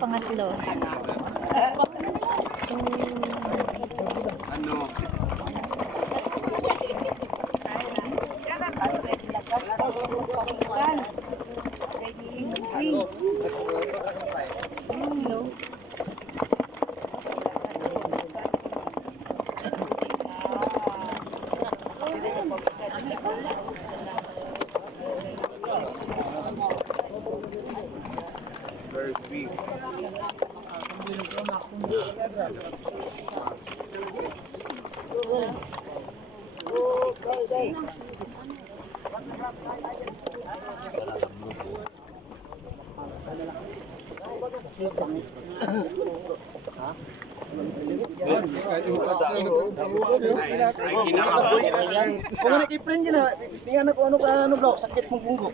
pangatlo. Ano? Ito na pangatlo. Kung nakiprin yun na, istingan ako ano ka ano bro, sakit mong punggo.